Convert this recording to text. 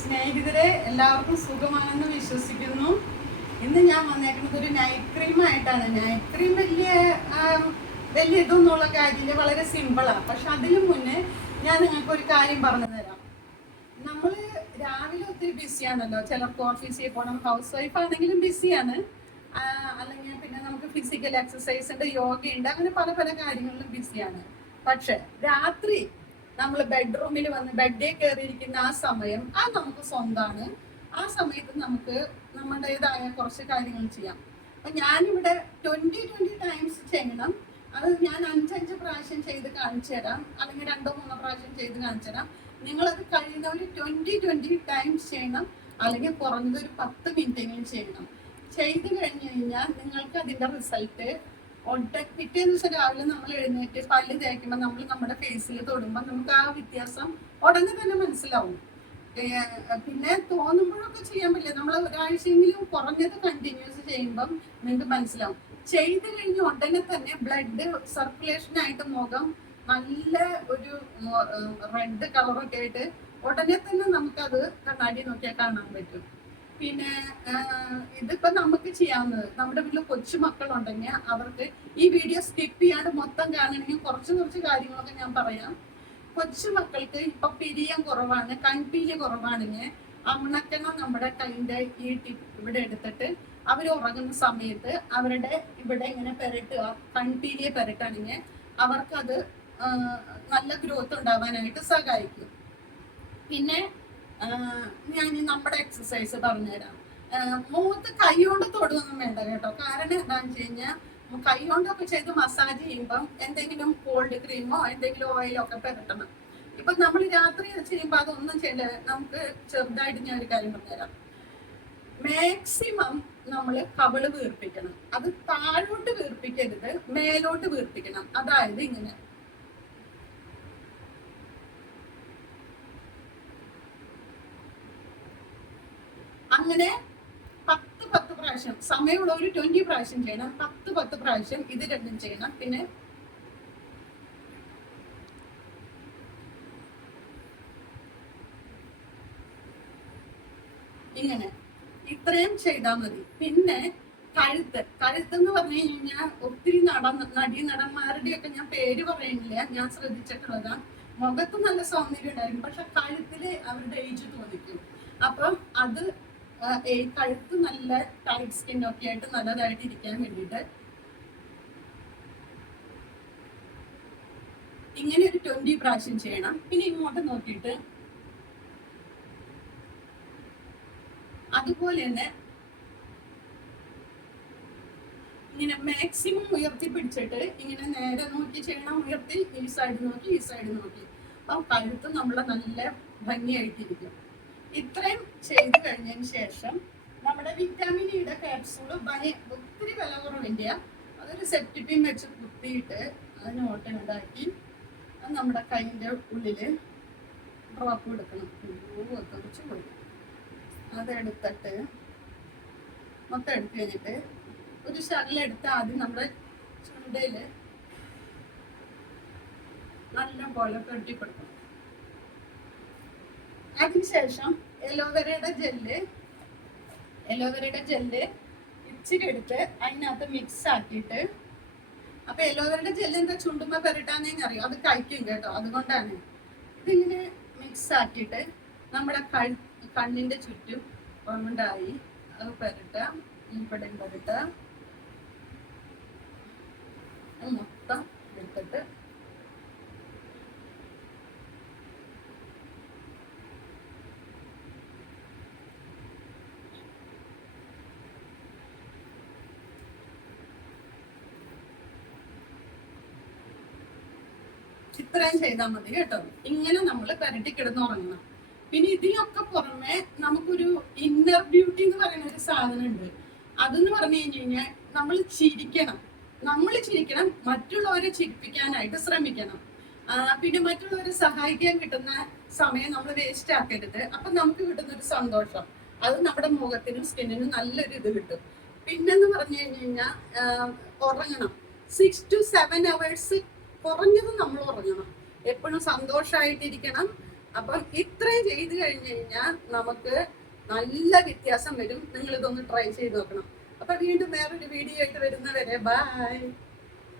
സ്നേഹിതരെ, എല്ലാവർക്കും സുഖമാണെന്ന് വിശ്വസിക്കുന്നു. ഇന്ന് ഞാൻ വന്നേക്കുന്നത് ഒരു നൈറ്റ് ക്രീം ആയിട്ടാണ്. നൈറ്റ് ക്രീം വലിയ ഇതൊന്നുള്ള കാര്യമില്ല, വളരെ സിമ്പിളാണ്. പക്ഷെ അതിനു മുന്നേ ഞാൻ നിങ്ങൾക്ക് ഒരു കാര്യം പറഞ്ഞു തരാം. നമ്മൾ രാവിലെ ഒത്തിരി ബിസിയാണല്ലോ, ചിലർക്ക് ഓഫീസിൽ പോകണം, ഹൗസ് വൈഫ് ആണെങ്കിലും ബിസിയാണ്. അല്ലെങ്കിൽ പിന്നെ നമുക്ക് ഫിസിക്കൽ എക്സസൈസ് ഉണ്ട്, യോഗ ഉണ്ട്, അങ്ങനെ പല പല കാര്യങ്ങളിലും ബിസിയാണ്. പക്ഷെ രാത്രി നമ്മൾ ബെഡ്റൂമിൽ വന്ന് ബെഡിൽ കയറിയിരിക്കുന്ന ആ സമയം അത് നമുക്ക് സ്വന്തമാണ്. ആ സമയത്ത് നമുക്ക് നമ്മുടേതായ കുറച്ച് കാര്യങ്ങൾ ചെയ്യാം. അപ്പൊ ഞാനിവിടെ 20 ടൈംസ് ചെയ്യണം. അത് ഞാൻ 5 പ്രാവശ്യം ചെയ്ത് കാണിച്ചു തരാം, അല്ലെങ്കിൽ 2-3 പ്രാവശ്യം ചെയ്ത് കാണിച്ചു തരാം. നിങ്ങളത് കഴിയുന്നവർ 20 ടൈംസ് ചെയ്യണം, അല്ലെങ്കിൽ കുറഞ്ഞത് ഒരു 10 മിനിറ്റെങ്കിലും ചെയ്യണം. ചെയ്ത് കഴിഞ്ഞു കഴിഞ്ഞാൽ നിങ്ങൾക്ക് അതിന്റെ റിസൾട്ട് പിറ്റേ ദിവസം രാവിലെ നമ്മൾ എഴുന്നേറ്റ് പല്ല് തേക്കുമ്പോൾ നമ്മൾ നമ്മുടെ ഫേസിൽ തൊടുമ്പോൾ നമുക്ക് ആ വ്യത്യാസം ഉടനെ തന്നെ മനസ്സിലാവും. പിന്നെ തോന്നുമ്പോഴൊക്കെ ചെയ്യാൻ പറ്റില്ല, നമ്മൾ ഒരാഴ്ചയെങ്കിലും കുറഞ്ഞത് കണ്ടിന്യൂസ് ചെയ്യുമ്പം നിങ്ങൾക്ക് മനസ്സിലാവും. ചെയ്ത് കഴിഞ്ഞ് ഉടനെ തന്നെ ബ്ലഡ് സർക്കുലേഷൻ ആയിട്ട് മുഖം നല്ല ഒരു റെഡ് കളറൊക്കെ ആയിട്ട് ഉടനെ തന്നെ നമുക്കത് കണ്ണാടി നോക്കിയാൽ കാണാൻ പറ്റും. പിന്നെ ഇതിപ്പോ നമുക്ക് ചെയ്യാവുന്നത്, നമ്മുടെ വീട്ടിൽ കൊച്ചു മക്കളുണ്ടെങ്കിൽ അവർക്ക് ഈ വീഡിയോ സ്കിപ്പ് ചെയ്യാണ്ട് മൊത്തം കാണണമെങ്കിൽ കുറച്ച് കാര്യങ്ങളൊക്കെ ഞാൻ പറയാം. കൊച്ചു മക്കൾക്ക് ഇപ്പൊ പിരിയം കുറവാണ്, കൺപീലി കുറവാണെങ്കിൽ അമ്മണക്കണം നമ്മുടെ കൈൻ്റെ ഈ ടിപ്പ് ഇവിടെ എടുത്തിട്ട് അവർ ഉറങ്ങുന്ന സമയത്ത് അവരുടെ ഇവിടെ ഇങ്ങനെ പെരട്ടുക, കൺപീലിയെ പെരട്ടാണെങ്കിൽ അവർക്കത് നല്ല ഗ്രോത്ത് ഉണ്ടാവാനായിട്ട് സഹായിക്കും. പിന്നെ ഞാൻ നമ്മുടെ എക്സസൈസ് പറഞ്ഞുതരാം. മുഖത്ത് കൈ കൊണ്ട് തൊടുകയൊന്നും വേണ്ട കേട്ടോ. കാരണം എന്താണെന്ന് വെച്ച് കഴിഞ്ഞാൽ കൈ കൊണ്ടൊക്കെ ചെയ്ത് മസാജ് ചെയ്യുമ്പം എന്തെങ്കിലും കോൾഡ് ക്രീമോ എന്തെങ്കിലും ഓയിലോ ഒക്കെ പുരട്ടണം. ഇപ്പൊ നമ്മൾ രാത്രി ചെയ്യുമ്പോൾ അതൊന്നും ചെയ്യില്ല. നമുക്ക് ചെറുതായിട്ട് ഞാൻ ഒരു കാര്യം പറഞ്ഞുതരാം. മാക്സിമം നമ്മൾ കവിള് വീർപ്പിക്കണം. അത് താഴോട്ട് വീർപ്പിക്കരുത്, മേലോട്ട് വീർപ്പിക്കണം. അതായത് ഇങ്ങനെ അങ്ങനെ 10 പ്രാവശ്യം, സമയമുള്ള ഒരു 20 പ്രാവശ്യം ചെയ്യണം. 10 പ്രാവശ്യം ഇത് രണ്ടും ചെയ്യണം. പിന്നെ ഇങ്ങനെ ഇത്രയും ചെയ്താൽ മതി. പിന്നെ കഴുത്തെന്ന് പറഞ്ഞു കഴിഞ്ഞാൽ ഒത്തിരി നടന്മാരുടെയൊക്കെ ഞാൻ പേര് പറയുന്നില്ല, ഞാൻ ശ്രദ്ധിച്ചിട്ടുള്ളതാ. മുഖത്ത് നല്ല സൗന്ദര്യം ഉണ്ടായിരിക്കും, പക്ഷെ കഴുത്തില് അവരുടെ ഏജ് തോന്നിക്കും. അപ്പം അത് കഴുത്ത് നല്ല ടൈറ്റ് സ്കിന്നൊക്കെ ആയിട്ട് നല്ലതായിട്ട് ഇരിക്കാൻ വേണ്ടിയിട്ട് ഇങ്ങനെ ഒരു 20 പ്രാവശ്യം ചെയ്യണം. പിന്നെ ഇങ്ങോട്ട് നോക്കിയിട്ട് അതുപോലെ തന്നെ ഇങ്ങനെ മാക്സിമം ഉയർത്തി പിടിച്ചിട്ട് ഇങ്ങനെ നേരെ നോക്കി ചെയ്യണം. ഉയർത്തി ഈ സൈഡ് നോക്കി ഈ സൈഡ് നോക്കി. അപ്പം കഴുത്ത് നമ്മളെ നല്ല ഭംഗിയായിട്ടിരിക്കും. ഇത്രയും ചെയ്ത് കഴിഞ്ഞതിന് ശേഷം നമ്മുടെ വിറ്റാമിൻ ഇയുടെ ക്യാപ്സൂള് ഒത്തിരി വില കുറവില്ല, അതൊരു സെപ്റ്റിപ്പിൻ വെച്ച് കുത്തിയിട്ട് അതിന് ഓട്ടനുണ്ടാക്കി അത് നമ്മുടെ കൈൻ്റെ ഉള്ളിൽ ഡ്രോപ്പ് കൊടുക്കണം. കുറച്ച് കൊടുക്കും. അതെടുത്തിട്ട് മൊത്തം എടുത്തു കഴിഞ്ഞിട്ട് ഒരു ശകലെടുത്ത് ആദ്യം നമ്മുടെ ചുണ്ടയിൽ നല്ല പോലെ കെട്ടിക്കൊടുക്കണം. അതിനുശേഷം എലോവേരയുടെ ജെല്ല് ഇച്ചിരി എടുത്ത് അതിനകത്ത് മിക്സ് ആക്കിയിട്ട്, അപ്പൊ എലോവേരയുടെ ജെല്ല് എന്താ ചുണ്ടുമ്പോ പെരട്ടാന്നേന്ന് അറിയോ, അത് കഴിക്കും കേട്ടോ, അതുകൊണ്ടാണ്. ഇതിങ്ങനെ മിക്സ് ആക്കിയിട്ട് നമ്മുടെ കണ്ണിന്റെ ചുറ്റും റൗണ്ടായി അത് പെരട്ടുക. ഇവിടെ പെരട്ടുക, മൊത്തം എടുത്തിട്ട് ഇത്രയും ചെയ്താൽ മതി കേട്ടോ. ഇങ്ങനെ നമ്മൾ പെരട്ടി കിടന്നുറങ്ങണം. പിന്നെ ഇതിനൊക്കെ പുറമെ നമുക്കൊരു ഇന്നർ ബ്യൂട്ടി എന്ന് പറയുന്ന ഒരു സാധനം ഉണ്ട്. അതെന്ന് പറഞ്ഞു കഴിഞ്ഞാൽ നമ്മൾ ചിരിക്കണം, മറ്റുള്ളവരെ ചിരിപ്പിക്കാനായിട്ട് ശ്രമിക്കണം. പിന്നെ മറ്റുള്ളവരെ സഹായിക്കാൻ കിട്ടുന്ന സമയം നമ്മൾ വേസ്റ്റ് ആക്കരുത്. അപ്പൊ നമുക്ക് കിട്ടുന്ന ഒരു സന്തോഷം അത് നമ്മുടെ മുഖത്തിനും സ്കിന്നിനും നല്ലൊരു ഇത് കിട്ടും. പിന്നെന്ന് പറഞ്ഞു കഴിഞ്ഞാൽ ഉറങ്ങണം. 6 to 7 hours കുറഞ്ഞത് നമ്മൾ ഉറങ്ങണം. എപ്പോഴും സന്തോഷമായിട്ടിരിക്കണം. അപ്പം ഇത്രയും ചെയ്ത് കഴിഞ്ഞ് കഴിഞ്ഞാൽ നമുക്ക് നല്ല വ്യത്യാസം വരും. നിങ്ങൾ ഇതൊന്ന് ട്രൈ ചെയ്ത് നോക്കണം. അപ്പൊ വീണ്ടും വേറൊരു വീഡിയോ ആയിട്ട് വരുന്നവരെ ബൈ.